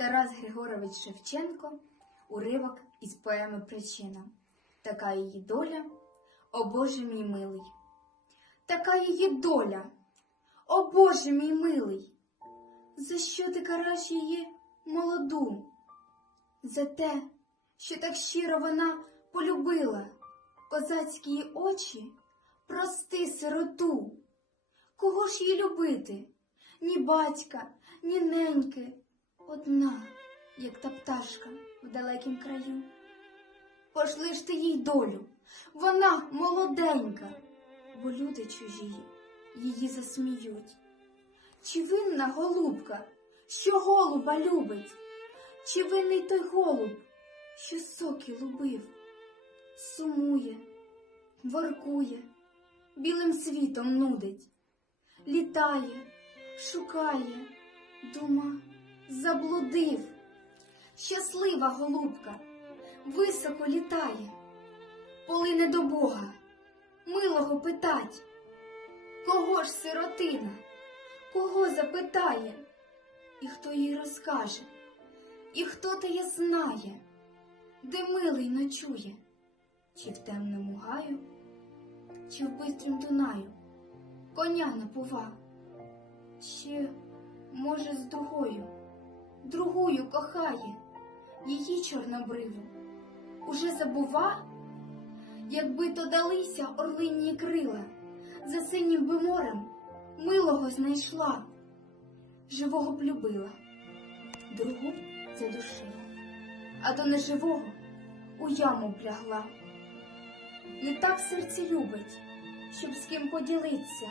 Тарас Григорович Шевченко, уривок із поеми Причина. Така її доля, о Боже мій милий. Така її доля, о Боже мій милий. За що ти караш її молоду? За те, що так щиро вона полюбила козацькі її очі, прости сироту. Кого ж їй любити? Ні батька, ні неньки, одна, як та пташка в далекім краю. Пошли ж ти їй долю, вона молоденька, бо люди чужі її засміють. Чи винна голубка, що голуба любить? Чи винний той голуб, що соки лубив? Сумує, воркує, білим світом нудить, літає, шукає, дума, заблудив. Щаслива голубка, високо літає, полине до Бога, милого питать, кого ж сиротина, кого запитає, і хто їй розкаже, і хто теє знає, де милий ночує, чи в темному гаю, чи в бистрім Дунаю, коня напува, чи, може, з другою, другою кохає її чорнобриву. Уже забува, якби то далися орлині крила, за синім би морем милого знайшла, живого б любила, другу задушила, а до неживого у яму б лягла. Не так серце любить, щоб з ким поділиться,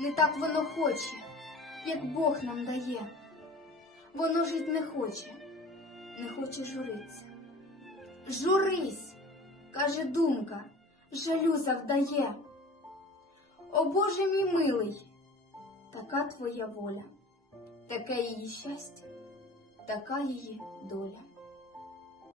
не так воно хоче, як Бог нам дає. Воно жить не хоче, не хоче журиться. Журись, каже думка, жалю завдає. О Боже мій милий, така твоя воля, таке її щастя, така її доля.